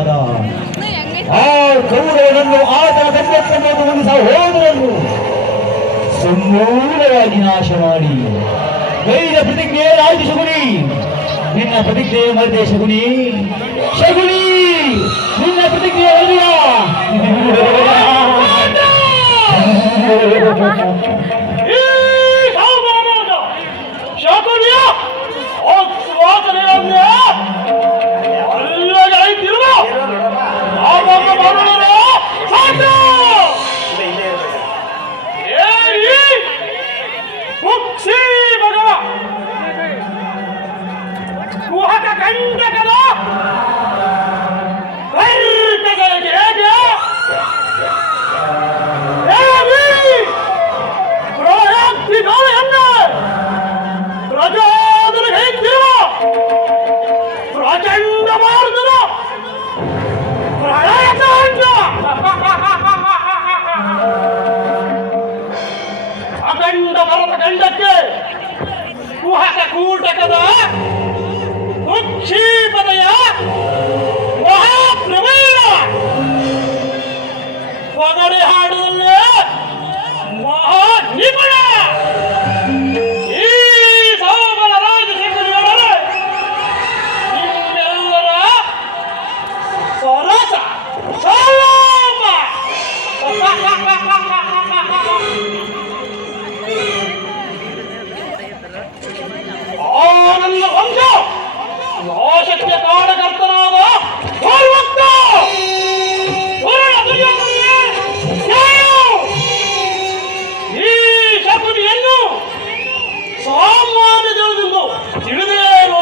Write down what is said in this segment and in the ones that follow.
ಮಗನಾದ ಆ ಕೌರವನನ್ನು ಆತನ ತಂದೆತ್ತನ್ನು ಒಂದು ಸಹೋದರನ್ನು ಸಮೂಲವಾಗಿ ನಾಶ ಮಾಡಿ ಗೈದ ಪ್ರತಿಜ್ಞೆ ಆಯ್ತು ಶಗುನಿ. ನಿನ್ನ ಪ್ರತಿಜ್ಞೆ ಮರೆತೆ ಶಗುನಿ, ಶಗುನಿ ನಿನ್ನ ಪ್ರತಿಜ್ಞೆ ಅರಿಯ ಅಖಂಡ ಮರದ ಗಂಡಕ್ಕೆ ಕುಹಕ ಕೂಟಕದ ಉಕ್ಷೀಪದಯ ಮಹಾಪ್ರವೀಣ ಪಗಡೆ ಹಾಡುವಲ್ಲೇ ಮಹಾ ನಿಪುಣ ಈ ಸೋಮನ ರಾಜಶೇಖರಿಯೊಡನೆ ನಿಮ್ಮೆಲ್ಲರ ಸರಸ ಸೋಮ ನನ್ನ ವಂಶ ನಾಶಕ್ಕೆ ಕಾರಣಕರ್ತನಾದ ಪೂರ್ವಕ್ತ ಈ ಶಕುನಿಯನ್ನು ಸಾಮಾನ್ಯದಿಂದ ತಿಳಿದೇನು?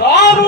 ನಾನು